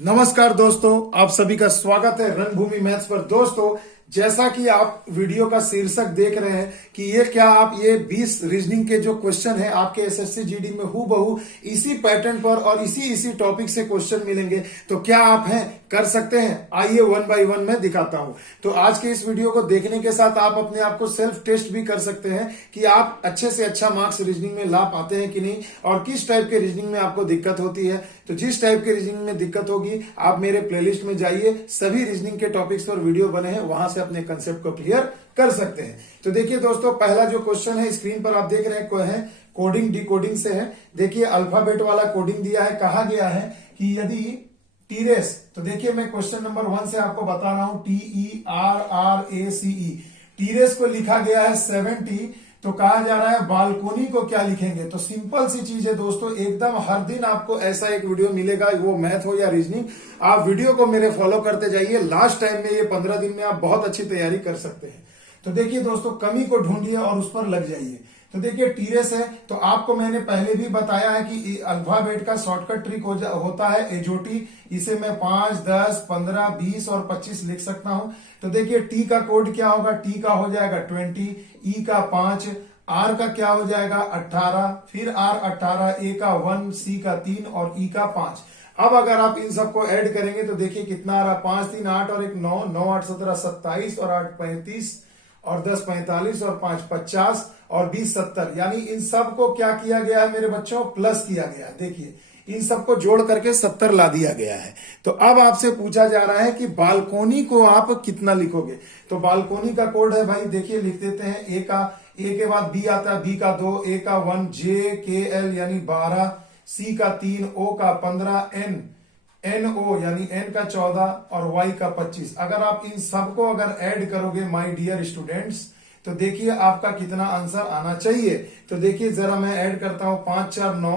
नमस्कार दोस्तों, आप सभी का स्वागत है रणभूमि मैथ्स पर। दोस्तों, जैसा कि आप वीडियो का शीर्षक देख रहे हैं कि ये क्या आप ये 20 रीजनिंग के जो क्वेश्चन है आपके एसएससी जीडी में हूबहू इसी पैटर्न पर और इसी टॉपिक से क्वेश्चन मिलेंगे, तो क्या आप हैं कर सकते हैं? आइए वन बाय वन मैं दिखाता हूं। तो आज के इस वीडियो को देखने के साथ आप अपने आप को सेल्फ टेस्ट भी कर सकते हैं कि आप अच्छे से अच्छा मार्क्स रीजनिंग में ला पाते हैं कि नहीं, और किस टाइप के रीजनिंग में आपको दिक्कत होती है। तो जिस टाइप के रीजनिंग में दिक्कत होगी आप मेरे प्लेलिस्ट में जाइए, सभी रीजनिंग के टॉपिक्स पर वीडियो बने हैं, वहां से अपने कंसेप्ट को क्लियर कर सकते हैं। तो देखिए दोस्तों, पहला जो क्वेश्चन है स्क्रीन पर आप देख रहे हैं कोडिंग डिकोडिंग से है। देखिए अल्फाबेट वाला कोडिंग दिया है। कहा गया है कि यदि टीरेस, तो देखिए मैं क्वेश्चन नंबर 1 से आपको बता रहा हूं, TERRACE, टीरेस को लिखा गया है 70, तो कहा जा रहा है बालकोनी को क्या लिखेंगे। तो सिंपल सी चीज है दोस्तों, एकदम हर दिन आपको ऐसा एक वीडियो मिलेगा, वो मैथ हो या रीजनिंग। आप वीडियो को मेरे फॉलो करते जाइए, लास्ट टाइम में ये 15 दिन में आप बहुत अच्छी तैयारी कर सकते हैं। तो देखिए दोस्तों, कमी को ढूंढिए और उस पर लग जाइए। तो देखिए टीरेस है, तो आपको मैंने पहले भी बताया है कि अल्फाबेट का शॉर्टकट ट्रिक होता है एजोटी। इसे मैं 5, 10, 15, 20 और 25 लिख सकता हूं। तो देखिए टी का कोड क्या होगा, टी का हो जाएगा 20, ई का 5, आर का क्या हो जाएगा 18, फिर आर 18, ए का 1, सी का 3 और ई का 5। अब अगर आप इन सबको ऐड करेंगे तो देखिए कितना आ रहा, 5, 3, 8 और 1 9, 9, 8, 17, 27 और 8 35 और 10 45 और 5 50 और 20 70। यानी इन सब को क्या किया गया है मेरे बच्चों, प्लस किया गया है। देखिए इन सबको जोड़ करके 70 ला दिया गया है। तो अब आपसे पूछा जा रहा है कि बालकोनी को आप कितना लिखोगे। तो बालकोनी का कोड है भाई, देखिए लिख देते हैं। ए के बाद बी आता है, बी का 2, ए का 1, जे के एल यानी 12, सी का 3, ओ का 15, एन ओ यानी एन का 14 और वाई का 25। अगर आप इन सबको अगर ऐड करोगे माय डियर स्टूडेंट्स, तो देखिए आपका कितना आंसर आना चाहिए। तो देखिए जरा मैं ऐड करता हूं, 5 4 9,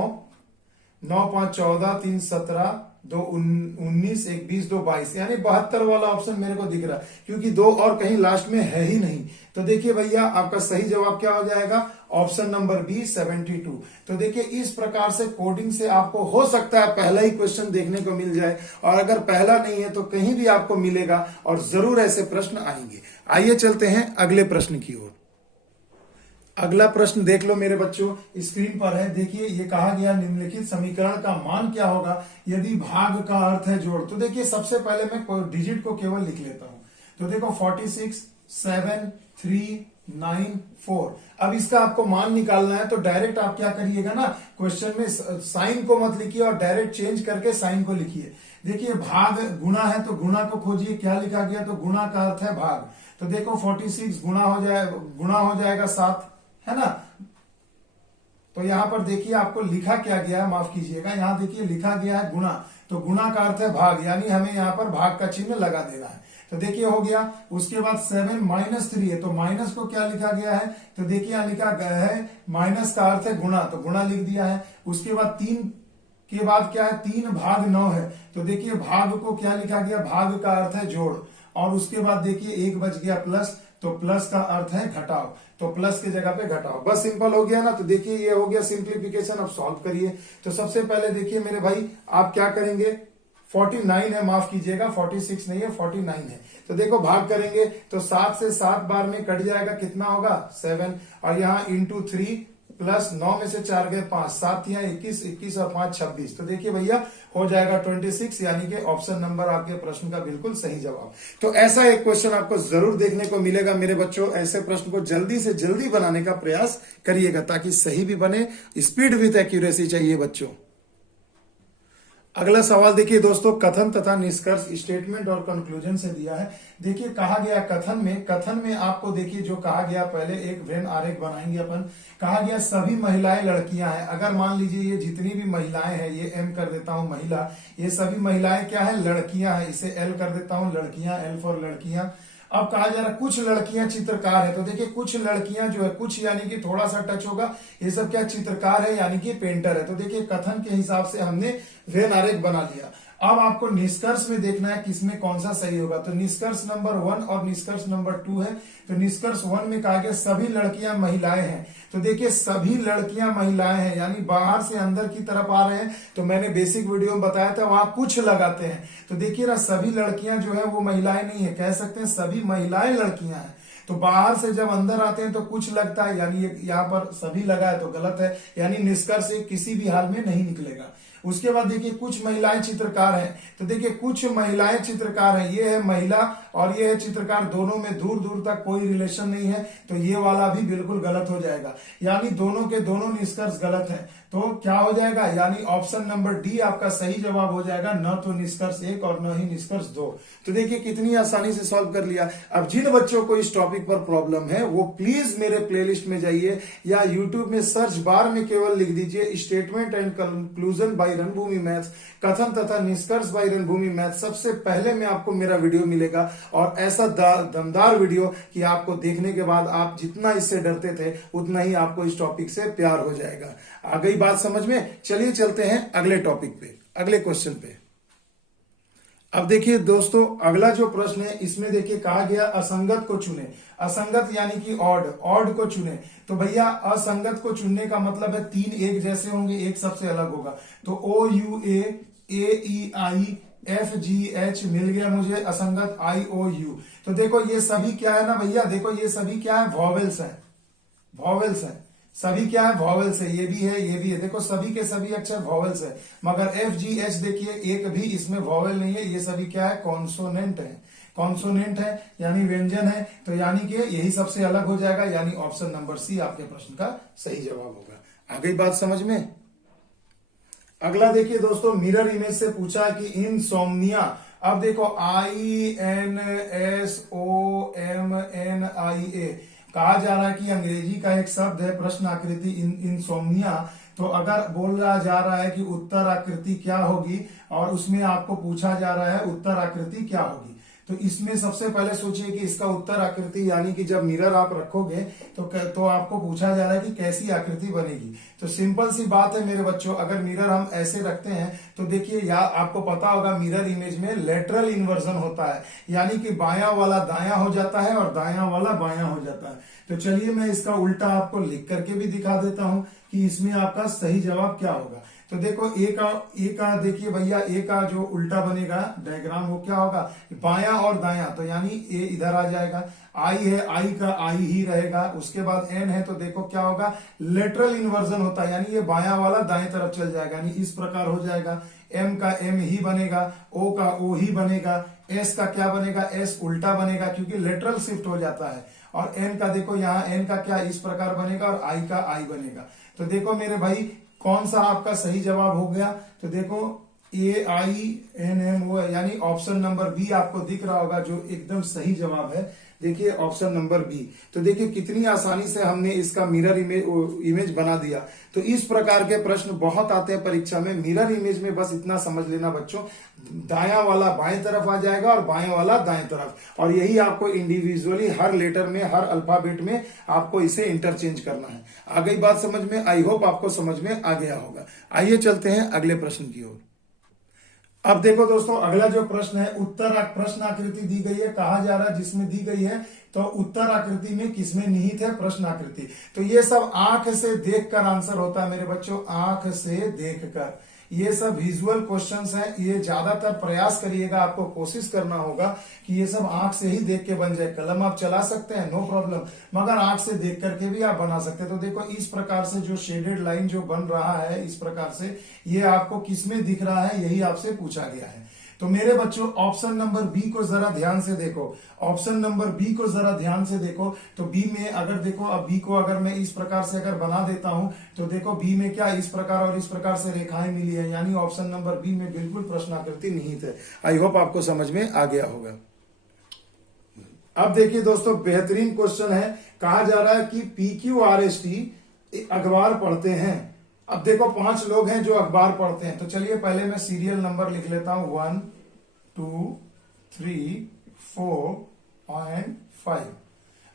9 5 14, 3 17, 2 19, 1 20, 2 22, यानी 72 वाला ऑप्शन मेरे को दिख रहा है, क्योंकि 2 और कहीं लास्ट में है ही नहीं। तो देखिए भैया आपका सही जवाब क्या हो जाएगा, ऑप्शन नंबर बी 72। तो देखिए इस प्रकार से कोडिंग से आपको हो सकता है पहला ही क्वेश्चन देखने को मिल जाए, और अगर पहला नहीं है तो कहीं भी आपको मिलेगा, और जरूर ऐसे प्रश्न आएंगे। आइए चलते हैं अगले प्रश्न की ओर। अगला प्रश्न देख लो मेरे बच्चों, स्क्रीन पर है। देखिए ये कहा गया निम्नलिखित समीकरण का मान क्या होगा यदि भाग का अर्थ है जोड़। तो देखिए सबसे पहले मैं डिजिट को केवल लिख लेता हूं। तो देखो 46 7 3 9 4। अब इसका आपको मान निकालना है, तो डायरेक्ट आप क्या करिएगा ना, क्वेश्चन में साइन को मत लिखिए और डायरेक्ट चेंज करके साइन को लिखिए। देखिए भाग गुणा है, तो गुणा को खोजिए, क्या लिखा गया, तो गुणा का अर्थ है भाग। तो देखो 46 गुणा हो जाएगा 7, है ना। तो यहां पर देखिए आपको लिखा क्या गया है, माफ कीजिएगा, यहां देखिए लिखा गया है गुणा, तो गुणा का अर्थ है भाग, यानी हमें यहां पर भाग का चिन्ह लगा देना है। तो देखिए हो गया। उसके बाद 7 -3 है, तो माइनस को क्या लिखा गया है, तो देखिए यहां लिखा गया है माइनस का अर्थ है गुणा, तो गुणा लिख दिया है। उसके बाद 3 के बाद क्या है, 3 भाग 9 है, तो देखिए भाग को क्या लिखा गया, भाग का अर्थ है जोड़। और उसके बाद देखिए 1 बच गया प्लस, तो प्लस का अर्थ है घटाओ, तो प्लस की जगह पे घटाओ। बस सिंपल हो गया ना। तो देखिए ये हो गया सिंप्लीफिकेशन। अब सॉल्व करिए। तो सबसे पहले देखिए मेरे भाई आप क्या करेंगे, 49 है, माफ कीजिएगा 46 नहीं है 49 है। तो देखो भाग करेंगे तो 7 से 7 बार में कट जाएगा, कितना होगा 7, और यहाँ इंटू 3 प्लस 9 में से 4 गए 5, 7 यहाँ 21, 21 और 5 26। तो देखिए भैया हो जाएगा 26, यानी कि ऑप्शन नंबर आपके प्रश्न का बिल्कुल सही जवाब। तो ऐसा एक क्वेश्चन आपको जरूर देखने को मिलेगा मेरे बच्चों। ऐसे प्रश्न को जल्दी से जल्दी बनाने का प्रयास करिएगा ताकि सही भी बने। स्पीड विथ एक्यूरेसी चाहिए बच्चों। अगला सवाल देखिए दोस्तों, कथन तथा निष्कर्ष स्टेटमेंट और कंक्लूजन से दिया है। देखिए कहा गया कथन में आपको देखिए जो कहा गया, पहले एक वेन आरेख बनाएंगे अपन। कहा गया सभी महिलाएं लड़कियां हैं। अगर मान लीजिए ये जितनी भी महिलाएं हैं, ये एम कर देता हूं महिला, ये सभी महिलाएं क्या है, लड़कियां हैं, इसे एल कर देता हूं लड़कियां, एल फॉर लड़कियां। अब कहा जा रहा है कुछ लड़कियां चित्रकार है। तो देखिए कुछ लड़कियां जो है, कुछ यानी कि थोड़ा सा टच होगा, ये सब क्या चित्रकार है यानी कि पेंटर है। तो देखिए कथन के हिसाब से हमने वेन आरेख बना लिया। अब आपको निष्कर्ष में देखना है किसमें कौन सा सही होगा। तो निष्कर्ष नंबर 1 और निष्कर्ष नंबर 2 है। तो निष्कर्ष 1 में कहा गया सभी लड़कियां महिलाएं हैं। तो देखिए सभी लड़कियां महिलाएं हैं यानी बाहर से अंदर की तरफ आ रहे हैं। तो मैंने बेसिक वीडियो में बताया था वहां कुछ लगाते हैं। तो देखिए ना सभी लड़कियां जो है वो महिलाएं नहीं है, कह सकते हैं सभी महिलाएं लड़कियां हैं। तो बाहर से जब अंदर आते हैं तो कुछ लगता है यानी यहाँ पर सभी लगा है तो गलत है, यानी निष्कर्ष किसी भी हाल में नहीं निकलेगा। उसके बाद देखिए कुछ महिलाएं चित्रकार हैं। तो देखिए कुछ महिलाएं चित्रकार हैं, ये है महिला और ये है चित्रकार, दोनों में दूर दूर तक कोई रिलेशन नहीं है। तो ये वाला भी बिल्कुल गलत हो जाएगा, यानी दोनों के दोनों निष्कर्ष गलत है। तो क्या हो जाएगा, यानी ऑप्शन नंबर डी आपका सही जवाब हो जाएगा, न तो निष्कर्ष 1 और न ही निष्कर्ष 2। तो देखिए कितनी आसानी से सॉल्व कर लिया। अब जिन बच्चों को इस टॉपिक पर प्रॉब्लम है वो प्लीज मेरे प्लेलिस्ट में जाइए या यूट्यूब में सर्च बार में केवल लिख दीजिए स्टेटमेंट एंड कंक्लूजन बाय रणभूमि मैथ्स, कथन तथा निष्कर्ष बाय रणभूमि मैथ्स। सबसे पहले में आपको मेरा वीडियो मिलेगा और ऐसा दमदार वीडियो कि आपको देखने के बाद आप जितना इससे डरते थे उतना ही आपको इस टॉपिक से प्यार हो जाएगा। आ गई बात समझ में? चलिए चलते हैं अगले टॉपिक पे, अगले क्वेश्चन पे। अब देखिए दोस्तों अगला जो प्रश्न है इसमें देखिए कहा गया असंगत को चुने। असंगत यानी कि ऑड को चुने। तो भैया असंगत को चुनने का मतलब है 3 एक जैसे होंगे, एक सबसे अलग होगा। तो OUA AEI FGH मिल गया मुझे असंगत IOU। तो देखो ये सभी क्या है ना भैया, देखो ये सभी क्या है, वॉवेल्स है। वॉवेल्स है सभी, क्या है, वॉवेल्स है। ये भी है ये भी है, देखो सभी के सभी अक्षर वॉवेल्स है। मगर FGH देखिए एक भी इसमें वॉवेल नहीं है, ये सभी क्या है, कॉन्सोनेंट है। कॉन्सोनेंट है यानी व्यंजन है। तो यानी कि यही सबसे अलग हो जाएगा, यानी ऑप्शन नंबर सी आपके प्रश्न का सही जवाब होगा। आ गई बात समझ में? अगला देखिए दोस्तों मिरर इमेज से पूछा है कि इनसोम्निया। अब देखो INSOMNIA कहा जा रहा है कि अंग्रेजी का एक शब्द है प्रश्न आकृति इनसोम्निया। तो अगर बोल रहा जा रहा है कि उत्तर आकृति क्या होगी और उसमें आपको पूछा जा रहा है उत्तर आकृति क्या होगी, तो इसमें सबसे पहले सोचिए कि इसका उत्तर आकृति यानी कि जब मिरर आप रखोगे तो आपको पूछा जा रहा है कि कैसी आकृति बनेगी। तो सिंपल सी बात है मेरे बच्चों, अगर मिरर हम ऐसे रखते हैं तो देखिए या आपको पता होगा मिरर इमेज में लेटरल इन्वर्जन होता है, यानी कि बायां वाला दायां हो जाता है और दायां वाला बायां हो जाता है। तो चलिए मैं इसका उल्टा आपको लिख करके भी दिखा देता हूं कि इसमें आपका सही जवाब क्या होगा। तो देखो ए का देखिए भैया ए का जो उल्टा बनेगा डायग्राम वो क्या होगा, बायां और दायां। तो यानी ए इधर आ जाएगा। आई है आई का आई ही रहेगा। उसके बाद एन है तो देखो क्या होगा, लेटरल इन्वर्जन होता है, यानी ये बायां वाला दाएं तरफ चल जाएगा, यानी इस प्रकार हो जाएगा। एम का एम ही बनेगा, ओ का ओ ही बनेगा, एस का क्या बनेगा, एस उल्टा बनेगा क्योंकि लेटरल शिफ्ट हो जाता है। और एन का देखो यहाँ एन का क्या इस प्रकार बनेगा और आई का आई बनेगा। तो देखो मेरे भाई कौन सा आपका सही जवाब हो गया, तो देखो AINMO यानी ऑप्शन नंबर बी आपको दिख रहा होगा जो एकदम सही जवाब है। देखिए ऑप्शन नंबर बी। तो देखिए कितनी आसानी से हमने इसका मिरर इमेज बना दिया। तो इस प्रकार के प्रश्न बहुत आते हैं परीक्षा में। मिरर इमेज में बस इतना समझ लेना बच्चों, दायां वाला बाएं तरफ आ जाएगा और बाएं वाला दाएं तरफ, और यही आपको इंडिविजुअली हर लेटर में हर अल्फाबेट में आपको इसे इंटरचेंज करना है। आ गई बात समझ में? आई होप आपको समझ में आ गया होगा। आइए चलते हैं अगले प्रश्न की ओर। अब देखो दोस्तों अगला जो प्रश्न है प्रश्न आकृति दी गई है, कहा जा रहा है जिसमें दी गई है तो उत्तर आकृति में किसमें निहित है प्रश्न आकृति। तो ये सब आंख से देखकर आंसर होता है मेरे बच्चों, आंख से देखकर। ये सब विजुअल क्वेश्चंस हैं, ये ज्यादातर प्रयास करिएगा, आपको कोशिश करना होगा कि ये सब आंख से ही देख के बन जाए। कलम आप चला सकते हैं नो प्रॉब्लम, मगर आंख से देख करके भी आप बना सकते हैं। तो देखो इस प्रकार से जो शेडेड लाइन जो बन रहा है इस प्रकार से, ये आपको किसमें दिख रहा है यही आपसे पूछा गया है। तो मेरे बच्चों ऑप्शन नंबर बी को जरा ध्यान से देखो, ऑप्शन नंबर बी को जरा ध्यान से देखो। तो बी में अगर देखो, अब बी को अगर मैं इस प्रकार से अगर बना देता हूं तो देखो बी में क्या इस प्रकार और इस प्रकार से रेखाएं मिली है, यानी ऑप्शन नंबर बी में बिल्कुल प्रश्नाकृति निहित है। आई होप आपको समझ में आ गया होगा। अब देखिए दोस्तों बेहतरीन क्वेश्चन है, कहा जा रहा है कि PQRST अखबार पढ़ते हैं। अब देखो 5 लोग हैं जो अखबार पढ़ते हैं। तो चलिए पहले मैं सीरियल नंबर लिख लेता हूं 1 2 3 4 एंड 5।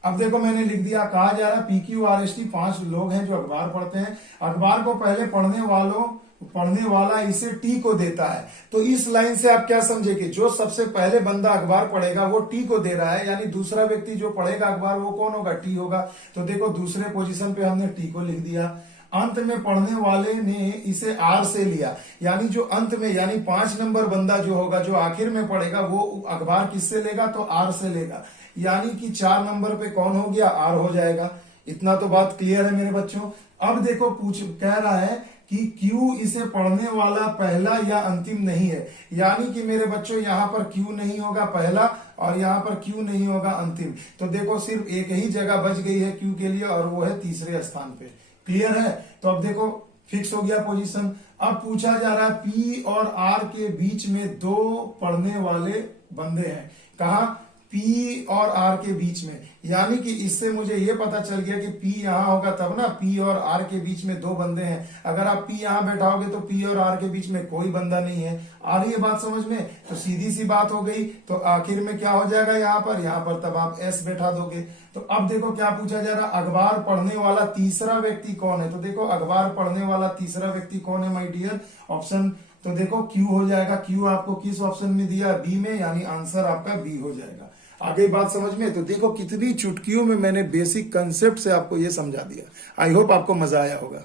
अब देखो मैंने लिख दिया, कहा जा रहा है PQRST 5 लोग हैं जो अखबार पढ़ते हैं। अखबार को पहले पढ़ने वालों पढ़ने वाला इसे टी को देता है। तो इस लाइन से आप क्या समझे कि जो सबसे पहले बंदा अखबार पढ़ेगा वो टी को दे रहा है, यानी दूसरा व्यक्ति जो पढ़ेगा अखबार वो कौन होगा, टी होगा। तो देखो दूसरे पोजीशन पे हमने टी को लिख दिया। अंत में पढ़ने वाले ने इसे आर से लिया, यानी जो अंत में यानी 5 नंबर बंदा जो होगा जो आखिर में पढ़ेगा वो अखबार किससे लेगा, तो आर से लेगा, यानी कि 4 नंबर पे कौन हो गया, आर हो जाएगा। इतना तो बात क्लियर है मेरे बच्चों। अब देखो कह रहा है कि क्यू इसे पढ़ने वाला पहला या अंतिम नहीं है, यानी कि मेरे बच्चों यहां पर क्यू नहीं होगा पहला और यहां पर क्यू नहीं होगा अंतिम। तो देखो सिर्फ एक ही जगह बच गई है क्यू के लिए और वो है तीसरे स्थान पे। क्लियर है। तो अब देखो फिक्स हो गया पोजीशन। अब पूछा जा रहा है पी और आर के बीच में 2 पढ़ने वाले बंदे हैं। कहा, पी और आर के बीच में, यानी कि इससे मुझे यह पता चल गया कि पी यहां होगा तब ना, पी और आर के बीच में 2 बंदे हैं। अगर आप पी यहां बैठाओगे तो पी और आर के बीच में कोई बंदा नहीं है। आ रही है बात समझ में? तो सीधी सी बात हो गई। तो आखिर में क्या हो जाएगा यहां पर तब आप एस बैठा दोगे। तो अब देखो क्या पूछा जा रहा है, अखबार पढ़ने वाला तीसरा व्यक्ति कौन है। तो देखो अखबार पढ़ने वाला तीसरा व्यक्ति कौन है माय डियर, ऑप्शन तो देखो क्यू हो जाएगा। क्यू आपको किस ऑप्शन में दिया, बी में, यानी आंसर आपका बी हो जाएगा। आगे बात समझ में? तो देखो कितनी चुटकियों में मैंने बेसिक कंसेप्ट से आपको ये समझा दिया। आई होप आपको मजा आया होगा।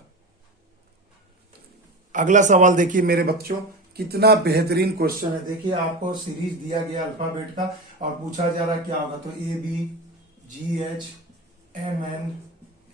अगला सवाल देखिए मेरे बच्चों, कितना बेहतरीन क्वेश्चन है। देखिए आपको सीरीज दिया गया अल्फाबेट का और पूछा जा रहा क्या होगा। तो A B G H M N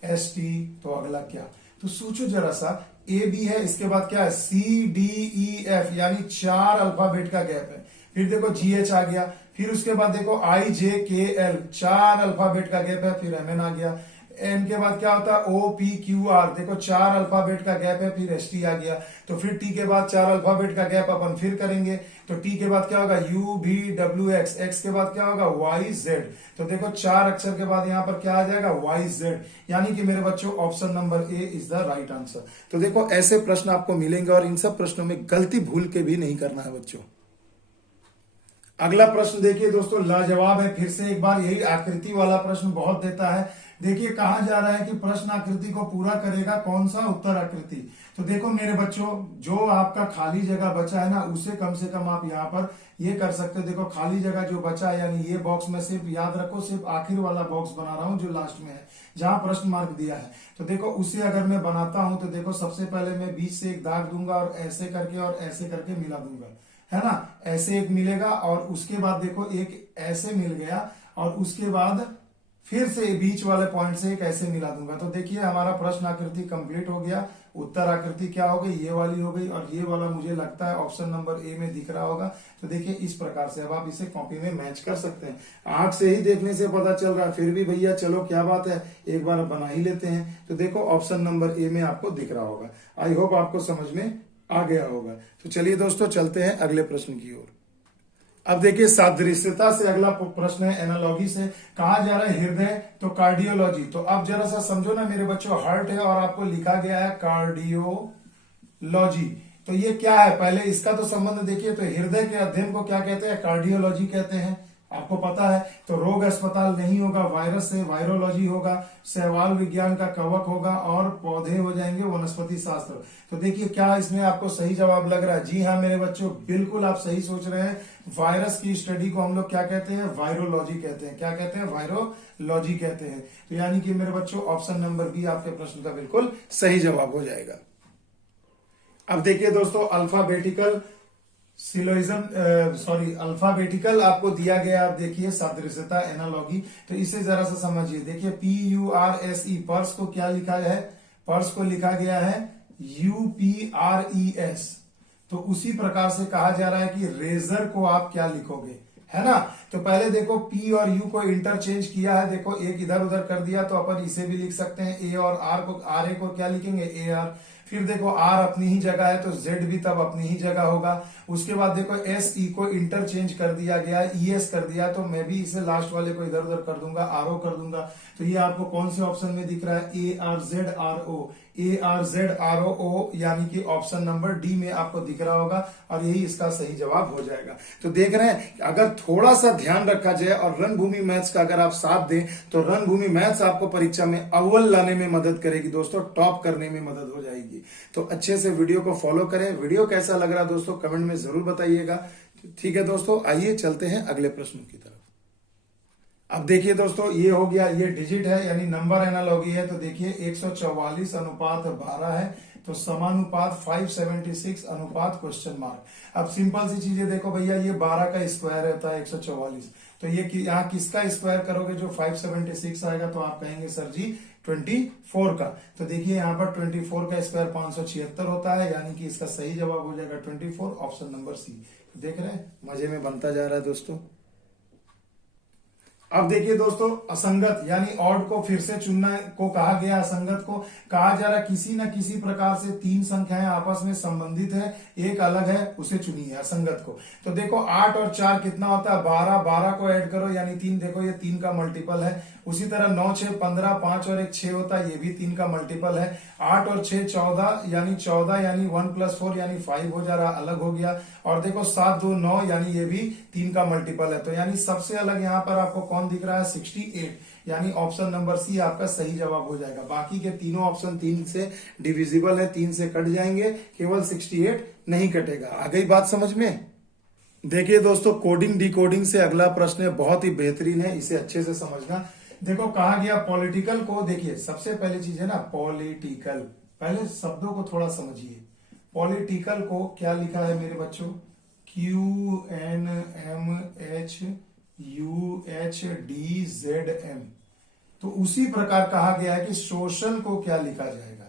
S T, तो अगला क्या। तो सोचो जरा सा, ए बी है, इसके बाद क्या है, सी डी ई एफ, यानी 4 अल्फाबेट का गैप है। फिर देखो जी एच आ गया, फिर उसके बाद देखो आई जे के एल, 4 अल्फाबेट का गैप है, फिर एम एन आ गया। एन के बाद क्या होता है, ओ पी क्यू आर, देखो 4 अल्फाबेट का गैप है, फिर एस टी आ गया। तो फिर टी के बाद 4 अल्फाबेट का गैप अपन फिर करेंगे। तो टी के बाद क्या होगा, यू भी डब्ल्यू एक्स, एक्स के बाद क्या होगा, वाई जेड। तो देखो 4 अक्षर के बाद यहां पर क्या आ जाएगा, वाई जेड, यानी कि मेरे बच्चों option number A is the right answer. तो देखो ऐसे प्रश्न आपको मिलेंगे और इन सब प्रश्नों में गलती भूल के भी नहीं करना है बच्चों। अगला प्रश्न देखिए दोस्तों, लाजवाब है। फिर से एक बार यही आकृति वाला प्रश्न बहुत देता है। देखिए कहा जा रहा है कि प्रश्न आकृति को पूरा करेगा कौन सा, उत्तर आकृति। तो देखो मेरे बच्चों, जो आपका खाली जगह बचा है ना, उसे कम से कम आप यहाँ पर ये कर सकते हो। देखो खाली जगह जो बचा है, यानी ये बॉक्स में सिर्फ याद रखो, सिर्फ आखिर वाला बॉक्स बना रहा हूं जो लास्ट में है, जहां प्रश्न मार्क दिया है। तो देखो उसे अगर मैं बनाता हूं तो देखो सबसे पहले मैं बीच से एक दाग दूंगा और ऐसे करके मिला दूंगा, है ना। ऐसे एक मिलेगा और उसके बाद देखो एक ऐसे मिल गया और उसके बाद फिर से बीच वाले पॉइंट से एक ऐसे मिला दूंगा। तो देखिए हमारा प्रश्न आकृति कंप्लीट हो गया। उत्तर आकृति क्या हो गई, ये वाली हो गई और ये वाला मुझे लगता है ऑप्शन नंबर ए में दिख रहा होगा। तो देखिए इस प्रकार से अब आप इसे कॉपी में मैच कर सकते हैं। आंख से ही देखने से पता चल रहा है, फिर भी भैया चलो क्या बात है, एक बार बना ही लेते हैं। तो देखो ऑप्शन नंबर ए में आपको दिख रहा होगा। आई होप आपको समझ में आ गया होगा। तो चलिए दोस्तों चलते हैं अगले प्रश्न की ओर। अब देखिए सादृश्यता से अगला प्रश्न है, एनालॉजी से। कहा जा रहा है हृदय, तो कार्डियोलॉजी। तो अब जरा सा समझो ना मेरे बच्चों, हार्ट है और आपको लिखा गया है कार्डियोलॉजी। तो ये क्या है, पहले इसका तो संबंध देखिए। तो हृदय के अध्ययन को क्या कहते हैं, कार्डियोलॉजी कहते हैं, आपको पता है। तो रोग अस्पताल नहीं होगा, वायरस से वायरोलॉजी होगा, शैवाल विज्ञान का कवक होगा और पौधे हो जाएंगे वनस्पति शास्त्र। तो देखिए क्या इसमें आपको सही जवाब लग रहा है? जी हाँ मेरे बच्चों, बिल्कुल आप सही सोच रहे हैं। वायरस की स्टडी को हम लोग क्या कहते हैं, वायरोलॉजी कहते हैं। क्या कहते हैं, वायरोलॉजी कहते हैं। तो यानी कि मेरे बच्चों ऑप्शन नंबर बी आपके प्रश्न का बिल्कुल सही जवाब हो जाएगा। अब देखिए दोस्तों, अल्फाबेटिकल अल्फाबेटिकल आपको दिया गया। आप देखिए सादृश्यता, एनालॉगी। तो इसे जरा सा समझिए। देखिए PURSE, पर्स को क्या लिखा है, पर्स को लिखा गया है UPRES। तो उसी प्रकार से कहा जा रहा है कि रेजर को आप क्या लिखोगे, है ना। तो पहले देखो P और U को इंटरचेंज किया है, देखो एक इधर उधर कर दिया, तो अपन इसे भी लिख सकते हैं। A और RA को क्या लिखेंगे, AR। फिर देखो R अपनी ही जगह है तो Z भी तब अपनी ही जगह होगा। उसके बाद देखो SE को इंटरचेंज कर दिया गया, ES कर दिया, तो मैं भी इसे लास्ट वाले को इधर उधर कर दूंगा, RO कर दूंगा। तो ये आपको कौन से ऑप्शन में दिख रहा है, ARZRO। ARZROO, यानी कि ऑप्शन नंबर डी में आपको दिख रहा होगा और यही इसका सही जवाब हो जाएगा। तो देख रहे हैं, अगर थोड़ा सा ध्यान रखा जाए और रणभूमि मैथ्स का अगर आप साथ दें तो रणभूमि मैथ्स आपको परीक्षा में अव्वल लाने में मदद करेगी दोस्तों, टॉप करने में मदद हो जाएगी। तो अच्छे से वीडियो को फॉलो करें। वीडियो कैसा लग रहा है दोस्तों कमेंट में जरूर बताइएगा। ठीक है दोस्तों, आइए चलते हैं अगले प्रश्न की तरफ। अब देखिए दोस्तों, ये हो गया, ये डिजिट है यानी नंबर एनालॉजी है। तो देखिए 144 अनुपात 12 है, तो समानुपात 576 अनुपात क्वेश्चन मार्क। अब सिंपल सी चीजें देखो भैया, ये 12 का स्क्वायर रहता है 144, तो ये यहाँ किसका स्क्वायर करोगे जो 576 आएगा, तो आप कहेंगे सर जी 24 का। तो देखिए यहाँ पर 24 का स्क्वायर 576 होता है, यानी कि इसका सही जवाब हो जाएगा 24, ऑप्शन नंबर सी। देख रहे हैं, मजे में बनता जा रहा है दोस्तों। अब देखिए दोस्तों, असंगत यानी ऑड को फिर से चुनना को कहा गया। असंगत को कहा जा रहा किसी न किसी प्रकार से तीन संख्याएं आपस में संबंधित है, एक अलग है, उसे चुनिए असंगत को। तो देखो 8 और 4 कितना होता है 12, 12 को ऐड करो यानी 3, देखो ये 3 का मल्टीपल है। उसी तरह 9, 6, 15, 5 और 1 6 होता है, ये भी 3 का मल्टीपल है। 8 और 6 14 यानी 14 यानी 1 + 4 यानी 5 हो जा रहा, अलग हो गया। और देखो 7, 2, 9 यानी ये भी 3 का मल्टीपल है। तो यानी सबसे अलग यहाँ पर आपको कौन दिख रहा है 68, यानी ऑप्शन नंबर सी आपका सही जवाब हो जाएगा। बाकी के तीनों ऑप्शन 3 से डिविजिबल है, 3 से कट जाएंगे, केवल 68 नहीं कटेगा। आ गई बात समझ में। देखिए दोस्तों, कोडिंग डिकोडिंग से अगला प्रश्न है, बहुत ही बेहतरीन है, इसे अच्छे से समझना। देखो कहा गया पॉलिटिकल को, देखिए सबसे पहली चीज है ना पॉलिटिकल, पहले शब्दों को थोड़ा समझिए। पॉलिटिकल को क्या लिखा है मेरे बच्चों, QNMHUHDZM। तो उसी प्रकार कहा गया है कि सोशल को क्या लिखा जाएगा।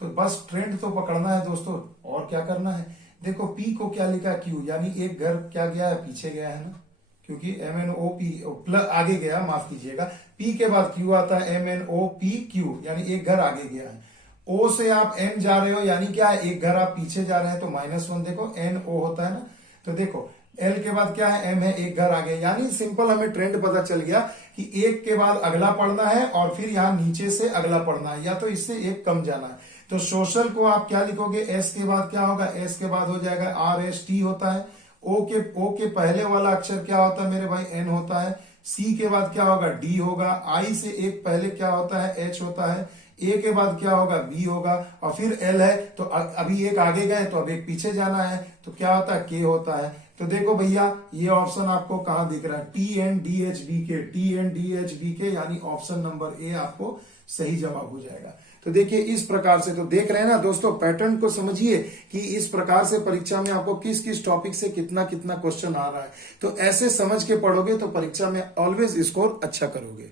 तो बस ट्रेंड तो पकड़ना है दोस्तों, और क्या करना है। देखो P को क्या लिखा Q, यानी एक घर क्या गया है पीछे गया है ना, क्योंकि MNOP प्लस आगे गया, माफ कीजिएगा। P के बाद Q आता है, MNOPQ यानी एक घर आगे गया है। O से आप M जा रहे हो यानी क्या है, एक घर आप पीछे जा रहे हैं, तो -1 देखो NO होता है ना। तो देखो L के बाद क्या है M है, एक घर आगे, यानी सिंपल हमें ट्रेंड पता चल गया कि एक के बाद अगला पढ़ना है और फिर यहाँ नीचे से अगला पढ़ना है, या तो इससे एक कम जाना है। तो सोशल को आप क्या लिखोगे, S के बाद क्या होगा, S के बाद हो जाएगा RST होता है। O के पहले वाला अक्षर क्या होता है मेरे भाई, N होता है। C के बाद क्या होगा, D होगा। I से एक पहले क्या होता है, H होता है। A के बाद क्या होगा, B होगा, और फिर L है। तो अभी एक आगे गए तो अब एक पीछे जाना है, तो क्या होता है, K होता है। तो देखो भैया, ये ऑप्शन आपको कहां दिख रहा है, TNDHBK, यानी ऑप्शन नंबर ए आपको सही जवाब हो जाएगा। तो देखिए इस प्रकार से, तो देख रहे हैं ना दोस्तों, पैटर्न को समझिए कि इस प्रकार से परीक्षा में आपको किस किस टॉपिक से कितना कितना क्वेश्चन आ रहा है। तो ऐसे समझ के पढ़ोगे तो परीक्षा में ऑलवेज स्कोर अच्छा करोगे।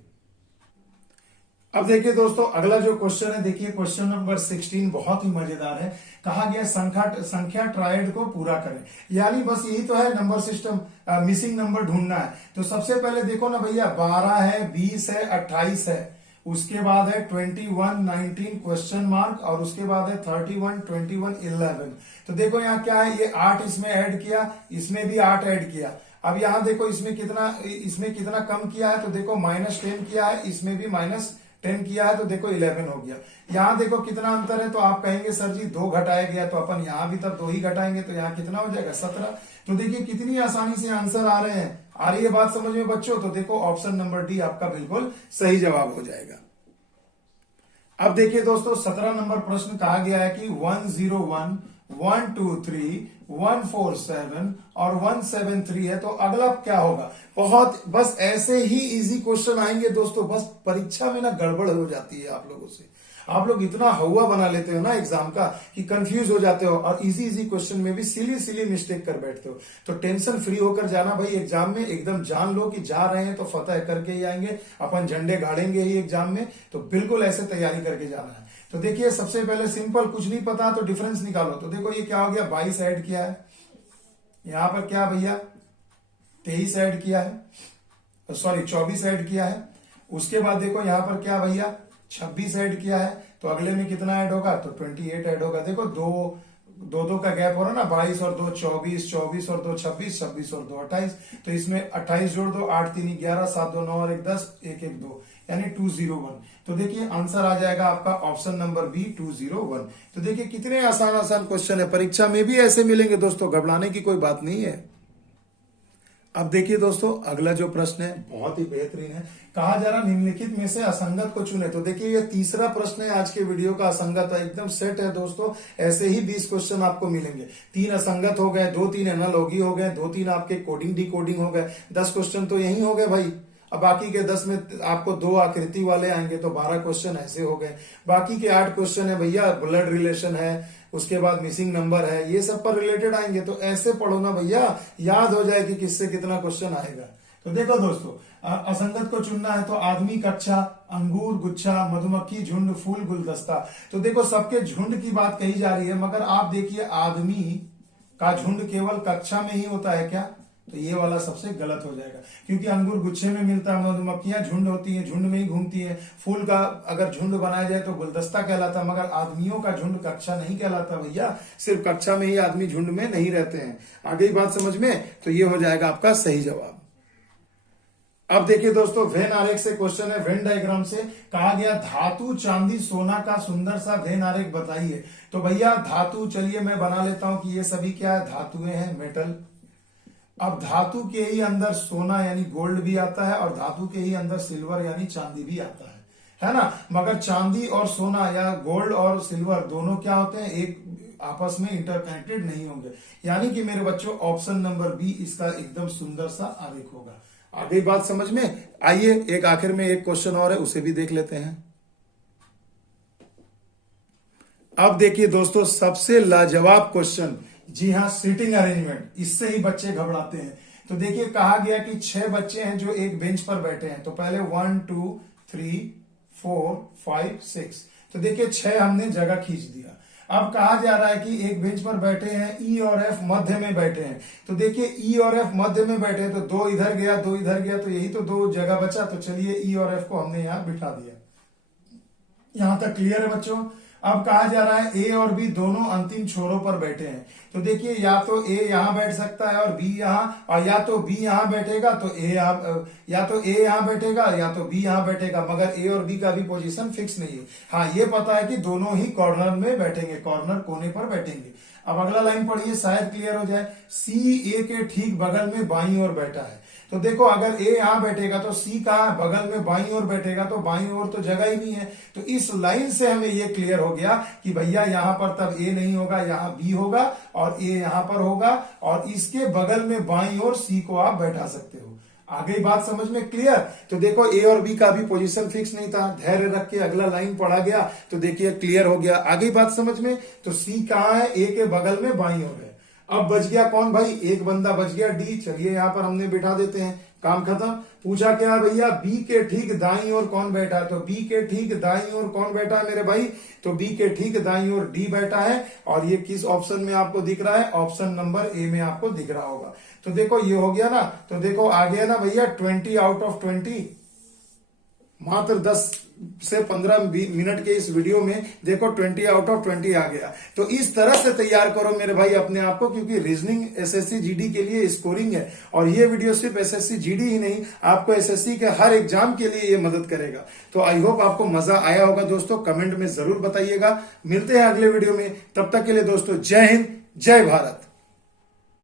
अब देखिए दोस्तों, अगला जो क्वेश्चन है, देखिए क्वेश्चन नंबर 16 बहुत ही मजेदार है। कहा गया संख्या ट्रायड को पूरा करें, यानी बस यही तो है नंबर सिस्टम, मिसिंग नंबर ढूंढना है। तो सबसे पहले देखो ना भैया, 12 है, 20 है, 28 है, उसके बाद है 21, 19 क्वेश्चन मार्क, और उसके बाद है 31, 21, 11। तो देखो यहाँ क्या है, ये 8 इसमें ऐड किया, इसमें भी 8 ऐड किया। अब यहाँ देखो इसमें कितना कम किया है, तो देखो -10 किया है, इसमें भी -10 किया है, तो देखो 11 हो गया। यहाँ देखो कितना अंतर है, तो आप कहेंगे सर जी 2 घटाया गया, तो अपन यहाँ भी तब 2 ही घटाएंगे, तो यहाँ कितना हो जाएगा 17। तो देखिए कितनी आसानी से आंसर आ रहे हैं। आ रही है बात समझ में बच्चों। तो देखो ऑप्शन नंबर डी आपका बिल्कुल सही जवाब हो जाएगा। अब देखिए दोस्तों, 17 नंबर प्रश्न कहा गया है कि 101, 123, 147 और 173 है। तो अगला क्या होगा, बहुत बस ऐसे ही इजी क्वेश्चन आएंगे दोस्तों। बस परीक्षा में ना गड़बड़ हो जाती है आप लोगों से, आप लोग इतना हवा बना लेते हो ना एग्जाम का कि कंफ्यूज हो जाते हो, और इजी क्वेश्चन में भी सिली मिस्टेक कर बैठते हो। तो टेंशन फ्री होकर जाना भाई, एग्जाम में एकदम जान लो कि जा रहे हैं तो फतह करके ही आएंगे, अपन झंडे गाड़ेंगे ही एग्जाम में। तो बिल्कुल ऐसे तैयारी करके जाना है। तो देखिए सबसे पहले सिंपल, कुछ नहीं पता तो डिफरेंस निकालो। तो देखो ये क्या हो गया, 22 ऐड किया है, यहां पर क्या भैया 23 ऐड किया है, सॉरी 24 ऐड किया है। उसके बाद देखो यहां पर क्या भैया 26 ऐड किया है, तो अगले में कितना ऐड होगा, तो 28 ऐड होगा। देखो 2 दो दो का गैप हो रहा है ना, 22 और 2 24, 24 और 2 26, 26 और 2 28, तो इसमें 28 जोड़ दो, 8 3 11, 7 2 9 और 1 10, 1 1 2 यानी 201। तो देखिए आंसर आ जाएगा आपका ऑप्शन नंबर बी 201। तो देखिए कितने आसान आसान क्वेश्चन है, परीक्षा में भी ऐसे मिलेंगे दोस्तों, घबराने की कोई बात नहीं है। अब देखिए दोस्तों अगला जो प्रश्न है बहुत ही बेहतरीन है, कहा जा रहा निम्नलिखित में से असंगत को चुने। तो देखिए ये तीसरा प्रश्न है आज के वीडियो का, असंगत है, एकदम सेट है दोस्तों। ऐसे ही 20 क्वेश्चन आपको मिलेंगे, 3 असंगत हो गए, 2-3 एनालॉगी हो गए, 2-3 आपके कोडिंग डिकोडिंग हो गए, 10 क्वेश्चन तो यही हो गए भाई। अब बाकी के 10 में आपको 2 आकृति वाले आएंगे, तो 12 क्वेश्चन ऐसे हो गए। बाकी के 8 क्वेश्चन है भैया, ब्लड रिलेशन है, उसके बाद मिसिंग नंबर है, ये सब पर रिलेटेड आएंगे। तो ऐसे पढ़ो ना भैया, याद हो जाए कि किससे कितना क्वेश्चन आएगा। तो देखो दोस्तों, असंगत को चुनना है तो आदमी, कक्षा, अंगूर, गुच्छा, मधुमक्खी, झुंड, फूल, गुलदस्ता। तो देखो सबके झुंड की बात कही जा रही है, मगर आप देखिए आदमी का झुंड केवल कक्षा में ही होता है क्या? तो ये वाला सबसे गलत हो जाएगा, क्योंकि अंगूर गुच्छे में मिलता है, मधुमक्खियां झुंड होती है, झुंड में ही घूमती है। फूल का अगर झुंड बनाया जाए तो गुलदस्ता कहलाता, मगर आदमियों का झुंड कक्षा नहीं कहलाता भैया, सिर्फ कक्षा में ही आदमी झुंड में नहीं रहते हैं। आगे बात समझ में, तो ये हो जाएगा आपका सही जवाब। अब देखिए दोस्तों, वेन आरेख से क्वेश्चन है, वेन डायग्राम से कहा गया धातु, चांदी, सोना का सुंदर सा वेन आरेख बताइए। तो भैया धातु, चलिए मैं बना लेता हूं कि ये सभी क्या है, धातुएं हैं, मेटल। अब धातु के ही अंदर सोना यानी गोल्ड भी आता है, और धातु के ही अंदर सिल्वर यानी चांदी भी आता है ना। मगर चांदी और सोना या गोल्ड और सिल्वर दोनों क्या होते हैं, एक आपस में इंटरकनेक्टेड नहीं होंगे। यानी कि मेरे बच्चों ऑप्शन नंबर बी इसका एकदम सुंदर सा आरेख होगा। आगे बात समझ में। आइए एक आखिर में एक क्वेश्चन और है, उसे भी देख लेते हैं। अब देखिए दोस्तों सबसे लाजवाब क्वेश्चन, जी हाँ, सीटिंग अरेंजमेंट, इससे ही बच्चे घबराते हैं। तो देखिए कहा गया कि 6 बच्चे हैं जो एक बेंच पर बैठे हैं। तो पहले 1 2 3 4 5 6, तो देखिए 6 हमने जगह खींच दिया। अब कहा जा रहा है कि एक बेंच पर बैठे हैं, ई और एफ मध्य में बैठे हैं। तो देखिए ई और एफ मध्य में बैठे हैं, तो 2 इधर गया 2 इधर गया, तो यही तो 2 जगह बचा। तो चलिए ई और एफ को हमने यहां बिठा दिया। यहां तक क्लियर है बच्चों। अब कहा जा रहा है ए और बी दोनों अंतिम छोरों पर बैठे हैं। तो देखिए या तो ए यहां बैठ सकता है और बी यहां, और या तो बी यहां बैठेगा तो ए यहां, या तो ए यहां बैठेगा या तो बी यहां बैठेगा, मगर ए और बी का भी पोजीशन फिक्स नहीं है। हाँ ये पता है कि दोनों ही कॉर्नर में बैठेंगे, कॉर्नर कोने पर बैठेंगे। अब अगला लाइन पढ़िए, शायद क्लियर हो जाए। सी ए के ठीक बगल में बाईं ओर बैठा है। तो देखो अगर ए यहां बैठेगा तो सी कहां, बगल में बाईं ओर बैठेगा, तो बाईं ओर तो जगह ही नहीं है। तो इस लाइन से हमें ये क्लियर हो गया कि भैया यहां पर तब ए नहीं होगा, यहां बी होगा, और ए यहां पर होगा, और इसके बगल में बाईं ओर सी को आप बैठा सकते हो। आगे बात समझ में क्लियर। तो देखो ए और बी का भी पोजीशन फिक्स नहीं था, धैर्य रख के अगला लाइन पढ़ा गया, तो देखिए क्लियर हो गया। आगे बात समझ में। तो सी कहां है, ए के बगल में बाईं ओर है। अब बच गया कौन भाई, एक बंदा बच गया डी। चलिए यहां पर हमने बिठा देते हैं, काम खत्म। पूछा क्या भैया, बी के ठीक दाईं ओर कौन बैठा है। तो बी के ठीक दाईं ओर कौन बैठा है मेरे भाई, तो बी के ठीक दाईं ओर डी बैठा है। और ये किस ऑप्शन में आपको दिख रहा है, ऑप्शन नंबर ए में आपको दिख रहा होगा। तो देखो ये हो गया ना। तो देखो आ गया ना भैया 20 आउट ऑफ 20। मात्र 10 से 15 मिनट के इस वीडियो में देखो 20 आउट ऑफ 20 आ गया। तो इस तरह से तैयार करो मेरे भाई अपने आप को, क्योंकि रीजनिंग एसएससी जीडी के लिए स्कोरिंग है, और ये वीडियो सिर्फ एसएससी जीडी ही नहीं, आपको एसएससी के हर एग्जाम के लिए ये मदद करेगा। तो आई होप आपको मजा आया होगा दोस्तों, कमेंट में जरूर बताइएगा। मिलते हैं अगले वीडियो में, तब तक के लिए दोस्तों जय हिंद, जय भारत।